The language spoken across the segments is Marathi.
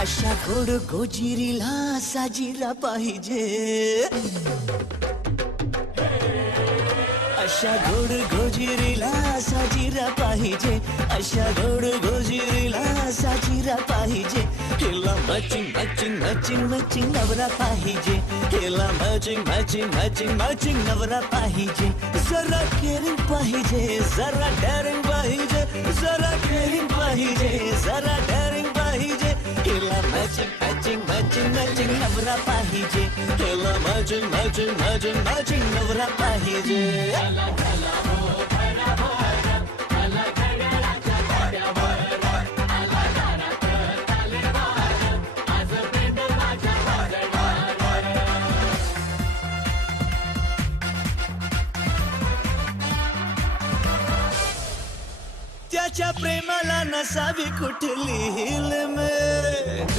अशा गोड गोजिरीला साजीला पाहिजे, अशा गोड गोजिरीला साजिरा पाहिजे, अशा गोड गोजिरीला साजिरा पाहिजे. हिला मॅचिंग मॅचिंग मॅचिंग मॅचिंग नवरा पाहिजे, हिला मॅचिंग मॅचिंग मॅचिंग मॅचिंग नवरा पाहिजे. जरा केअरिंग पाहिजे, जरा डेअरिंग पाहिजे, जरा केअरिंग पाहिजे, जरा डेअरिंग पाहिजे. हिला मॅचिंग मॅचिंग मॅचिंग मॅचिंग नवरा पाहिजे, हिला मॅचिंग मॅचिंग मॅचिंग मॅचिंग नवरा पाहिजे. त्याच्या प्रेमाला नसावी कुठली हिलमेट,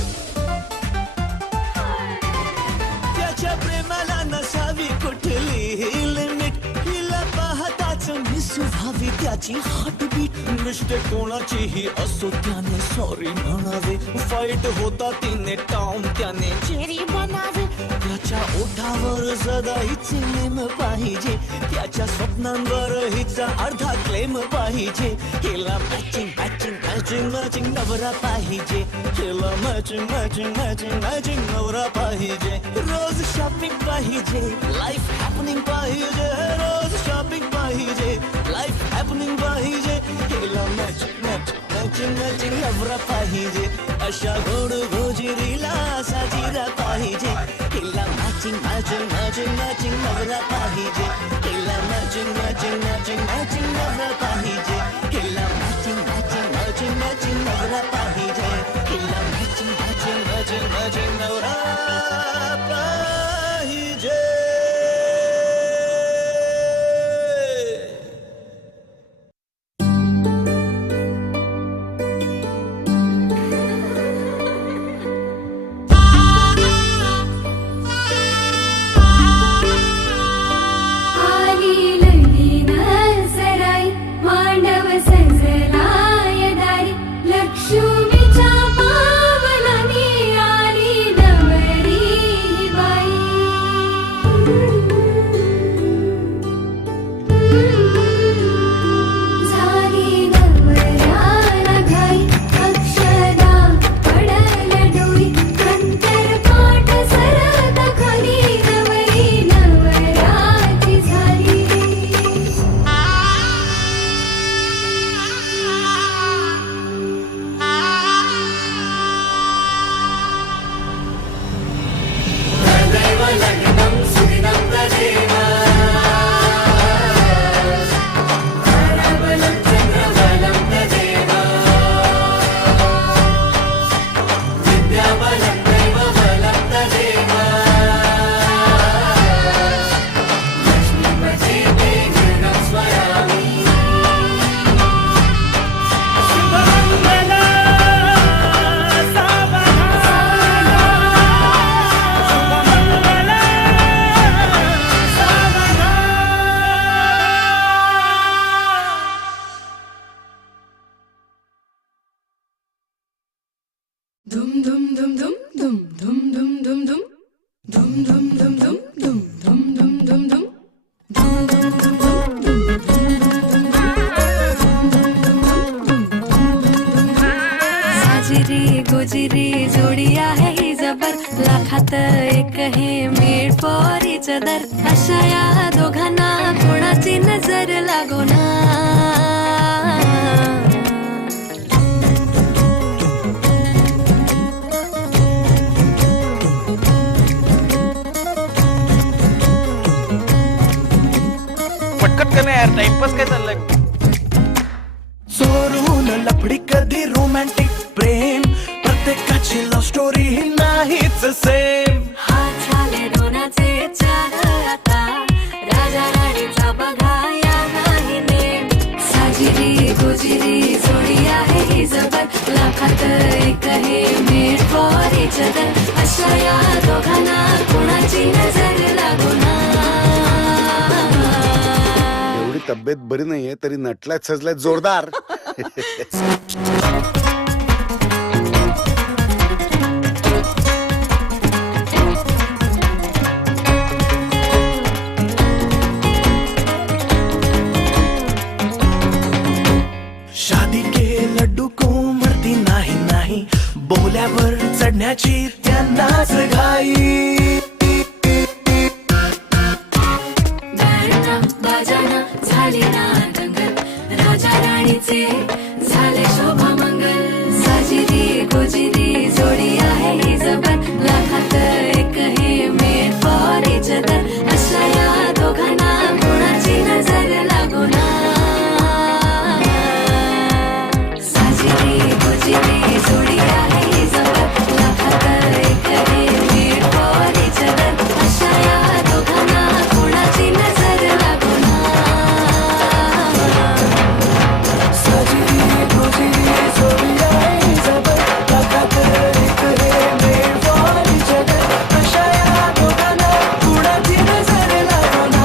त्याच्या प्रेमाला नसावी कुठली हिलमेट. हिला पाहताच मिस व्हावी त्याची हार्टबीट. मिस्टेक कोणाचीही असो त्याने सॉरी म्हणावे, फाईट होता तिने टाऊन त्याने चेरी बनावे. त्याच्या ओठावर सदा हिचे नेम पाहिजे, त्याच्या स्वप्नांवर हिचा अर्धा क्लेम पाहिजे. हिला मॅचिंग मॅचिंग मॅचिंग मॅचिंग नवरा पाहिजे, हिला मॅचिंग मॅचिंग मॅचिंग मॅचिंग नवरा पाहिजे. रोज शॉपिंग पाहिजे, लाईफ हॅपनिंग पाहिजे, रोज शॉपिंग पाहिजे, लाईफ हॅपनिंग पाहिजे. हिला मॅचिंग मॅचिंग मॅचिंग मॅचिंग नवरा पाहिजे, अशा गोड गोजिरीला साजिरा पाहिजे. हिला मॅचिंग मॅचिंग मॅचिंग मॅचिंग नवरा पाहिजे, हिला मॅचिंग मॅचिंग मॅचिंग मॅचिंग नवरा पाहिजे. हिला मॅचिंग मॅचिंग मॅचिंग मॅचिंग नवरा पाहिजे, हिला मॅचिंग मॅचिंग मॅचिंग मॅचिंग नवरा पाहिजे. गुजरी जोडी आहे ही जबर, लाखात एक हे मेड फॉर इच अदर. अशा या दोघांना कोणाची नजर लागो ना. पटकन का नाही यार, टाइमपास काय चाललाय? चोरून लफडी कधी रोमॅन्टिक प्रेम, प्रत्येकाची लव्ह स्टोरी ही नाहीच सेम. हात झाले दोनाचे चार आता, राजा राणीचा बघा या नाही नेम. साजिरी गुजरी जोडी आहे ही जबर, लाखात एक हे मेड फॉर इच अदर. अशा या दोघांना कोणाची नजर लागो ना. एवढी तब्येत बरी नाहीये तरी नटलाय सजलाय जोरदार. सोन्याची त्यांनाच घाई. गाणं बाजाना झाले ना दंगल, राजा राणीचे झाले शोभा मंगल. साजिरी गोजिरी जोडी आहे ही जबर, लाखात एक हे मेड फॉर इच अदर. अशा या दोघांना कोणाची नजर लागो ना. साजिरी गोजिरी जोडी आहे ही जबर, लाखात एक हे मेड फॉर इच अदर. अशा या दोघांना कोणाची नजर लागो ना. साजिरी गोजिरी जोडी आहे जबर, लाखात एक हे मेड फॉर इच अदर. अशा या दोघांना कुणाची नजर लागो ना.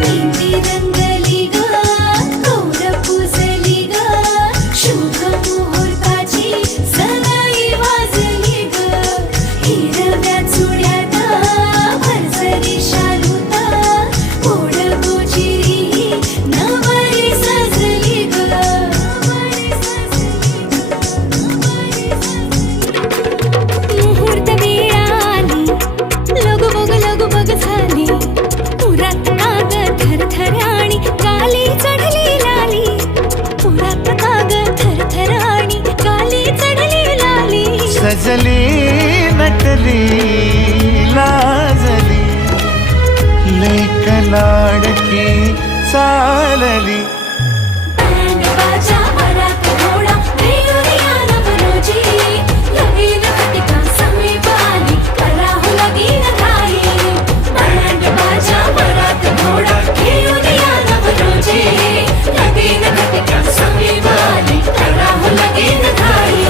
मेहंदी रंगली ग, कौर पुजली ग, शुभ मुहूर्ताची सनई वाजली ग. हिरव्या चुड्यात भरसरी शालूत, गोड गोजिरी नवरी सजली ग. मुहूर्त वेळ आली, लगबग झाली. पुरात काग थरथर आणि काली चढली लाली. पुरात काग थरथर आणि काली चढली लाली. सजली नटली लाजली, लेक लाडकी चालली. बँड बाजा वरात घोडा, रेवरिया नवरोजी. लगीन घटिका समीप आली, कराहू लगीन घाई. बँड बाजा वरात घोडा, रेवरिया नवरोजी. लगीन घटिका समीप आली, कराहू लगीन घाई.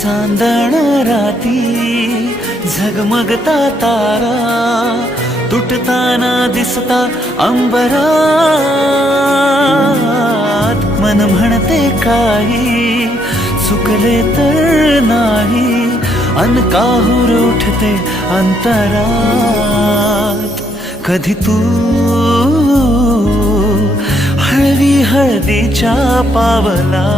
चांदण राती झगमगता तारा, तुटताना दिसता अंबरात. मन म्हणते काही चुकले तर नाही, अन काहूर उठते अंतरात. कधी तू हळवी हळदीच्या पावला,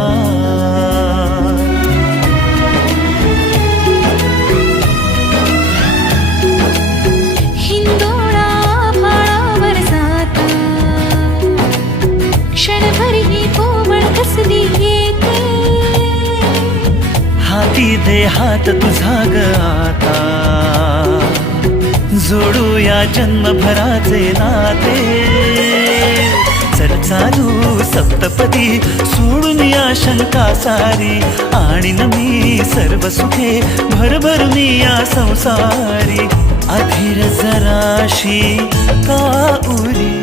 हिंदोळा फाळावर जाता, क्षणभर ही कोमळ कसली येते. हाती दे हात तुझा ग आता, जोडूया जन्मभराचे नाते. चल चालू सप्तपदी, सोडून या शंका सारी. आणि मी सर्व सुखे भरभरून या संसारी. अधीर जराशी का उरी,